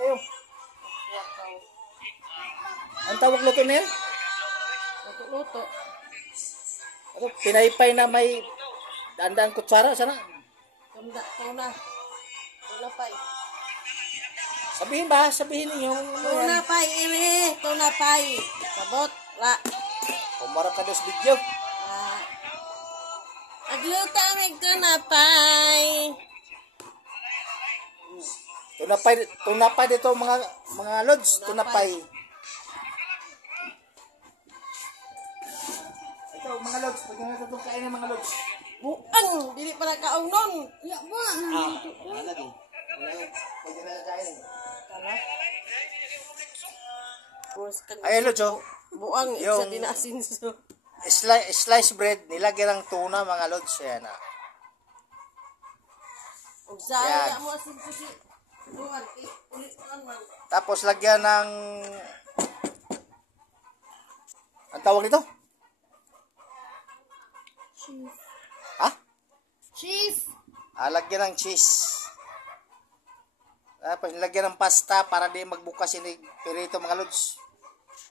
tayo. Ang tawag luto na yan? Luto. Ano, pinaypay na may daan-daan kutsara. Sana? Tuna pay. Sabihin ba? Sabihin niyo. Tuna pay, imi. Tuna pay. Sabot. La. Kumara ka dos video. Agluto ang tuna pay. Tunapay dito mga lods. Tunapay. Ito mga lods. Pag nga itong kain ng mga lods. Buang. Dili pa nakaong nun. Ya ba? Wala lagi. Pag nga nakakain. Kala. Ay lods oh. Buang. Isa din asinso. Slice bread. Nilagyan ng tuna mga lods. Ayan ah. Ug saya mo asinso si Buang. Ulit man. Tapos lagyan ng ang tawag nito? Cheese. Ha? Cheese. Lagyan ng cheese. Tapos lagyan ng pasta para di magbukas ini perito mga lods.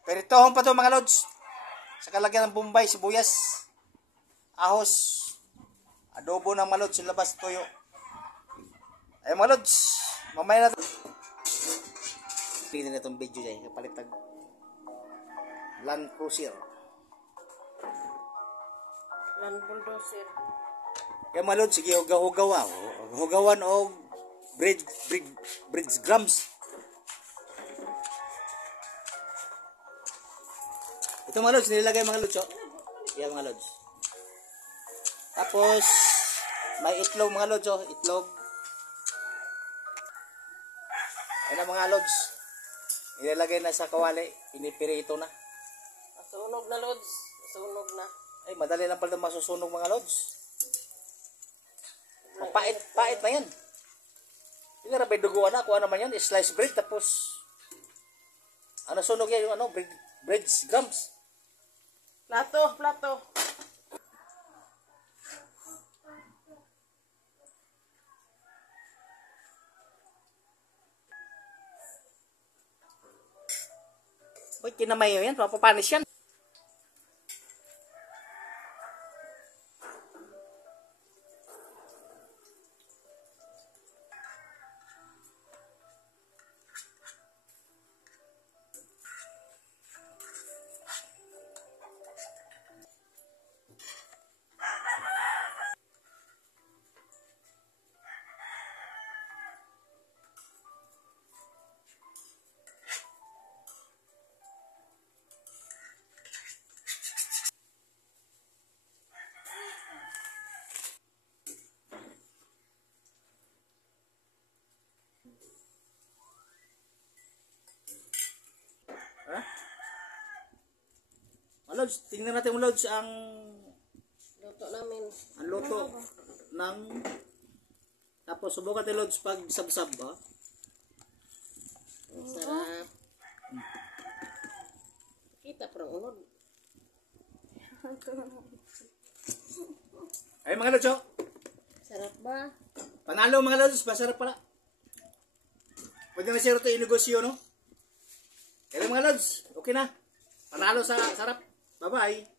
Peritohon pa to mga lods. Saka lagyan ng bombay, sibuyas, ahos, adobo ng mga lods, yung labas toyo. Ay mga lods, mamaya na ito. Pili na itong video dyan, kapalitag Land Cruiser. Land bulldozer. Kaya mga lods, sige, hugawan o bridge grams. Ito mga lods, nilagay mga lods, oh. Yan mga lods. Tapos, may itlog mga lods, oh. Itlog. Ayan mga lods. Nilalagay na sa kawali. Pinipirito na. Masunog na, Lods. Masunog na. Ay, madali lang pala masusunog mga lods. Pait na yan. Hindi na may duguan na. Kung ano man yan, slice bread. Tapos, ano sunog yan? Yung ano, bread grams. Plato. Uy, kinamay yan. Papapanis yan. Ha? Lods, tingnan natin mo Lods ang Luto namin. ang luto ng tapos subukan natin Lods pag sabsab ba? Sarap. Kita parang unod. Ay mga Lods, oh. Sarap ba? Panalo mga Lods, masarap pala. Pwede na siya ito inegosyo, no? Kaya mga Lods, okay na. Panalo sa sarap. Bye-bye.